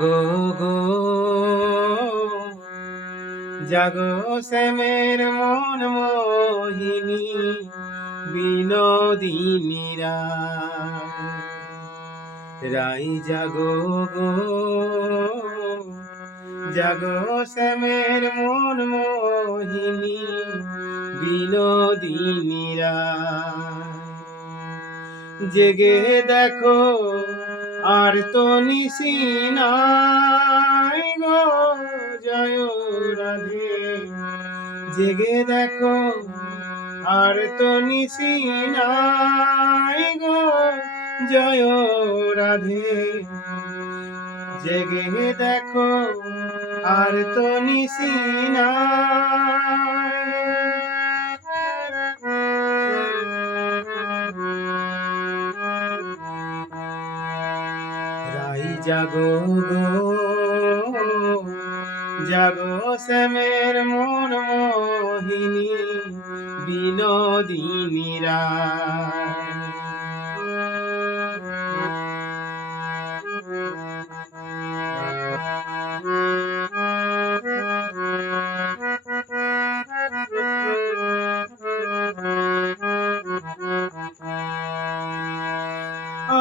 গো গো জাগো শ্যামের মন মোহিনী বিনোদিনী রাই জাগো গো জাগো শ্যামের মন মোহিনী বিনোদিনী জেগে দেখো আর তো নিশি নাই গো জয় রাধে। জেগে দেখো আর তো নিশি নাই গো জয় রাধে। জেগে দেখো আর তো নিশি নাই। রাই জাগো গো জাগো শ্যামের মন মোহিনী বিনোদিনী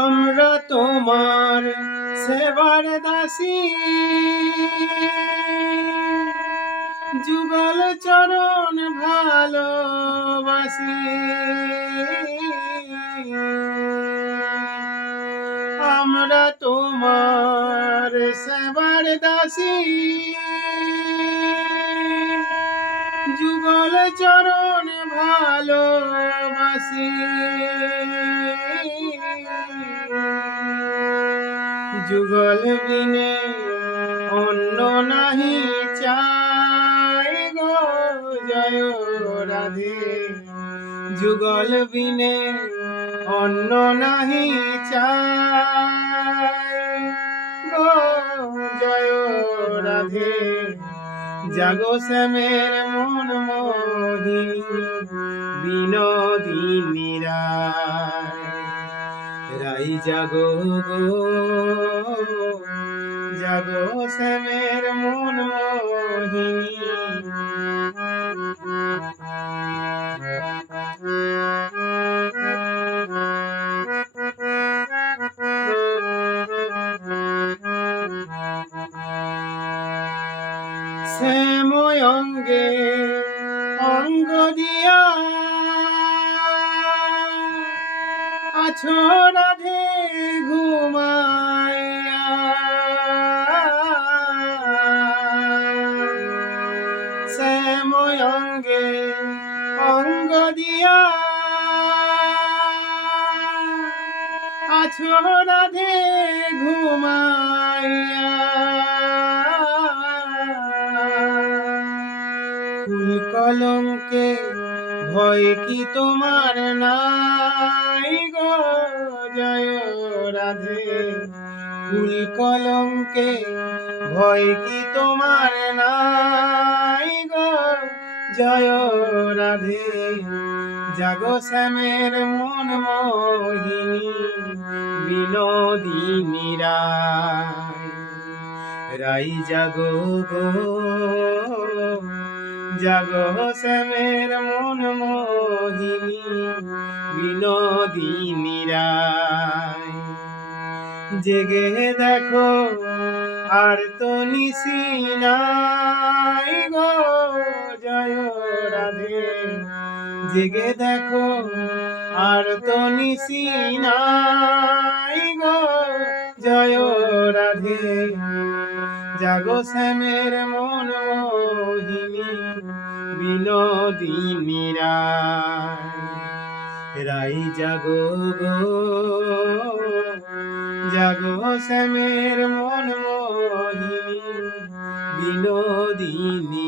আমরা তোমার সেবার দাসী, যুগল চরণ ভালোবাসি। আমরা তোমার সেবার দাসী, যুগল চরণ ভালোবাসি। যুগল বিনে অন্য নাহি চাই গো জয় রাধে। যুগল বিনে অন্য নাহি চাই গো জয় রাধে। জাগো শ্যামের মন মোহিনী বিনোদিনী রাই জাগো গো জাগো শ্যামের মন মোহিনী। শ্যাময় অঙ্গে অঙ্গ দিয়া আছো রাধে ঘুমাইয়া। শ্যাময় অঙ্গে অঙ্গ দিয়া আছো রাধে ঘুমাইয়া। ফুল কলঙ্কে ভয় কি তোমার নাই গো জয় রাধে। ফুল কলঙ্কে ভয় কি তোমার নাই গো জয় রাধে। জাগো শ্যামের মন মোহিনী বিনোদিনী রাই জাগো গো জাগো শ্যামের মন মোহিনী বিনোদিনী জেগে দেখো আর তো নিশি নাই গো জয় রাধে। জেগে দেখো আর তো নিশি নাই গো জয় রাধে। জাগো শ্যামের মন মোহিনী বিনোদিনী রাই জাগো গো জাগো শ্যামের মন মোহিনী বিনোদিনী